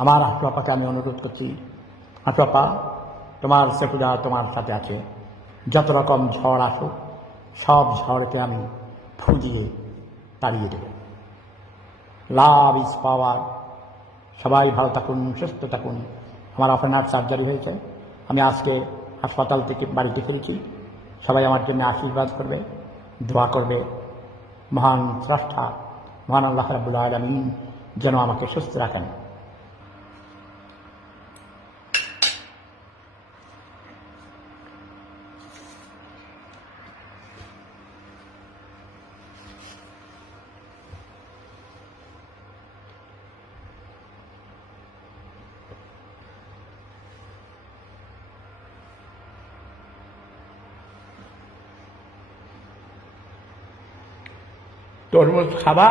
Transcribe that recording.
আমার হাঁটু আপাকে আমি অনুরোধ করছি, হাঁটু আপা, তোমার সেকুলার তোমার সাথে আছে, যত রকম ঝড় আসুক সব ঝড়কে আমি ফু দিয়ে তাড়িয়ে দেব। Love is power. সবাই ভালো থাকুন, সুস্থ থাকুন। আমার ওপেন হার্ট সার্জারি হয়েছে, আমি আজকে হাসপাতাল থেকে বাড়িতে ফিরেছি। সবাই আমার জন্য আশীর্বাদ করবে, দোয়া করবে। মহান স্রষ্টা মহান আল্লাহ রাব্বুল আলামিন যেন আমাকে সুস্থ রাখেন। তরমুজ খাবা?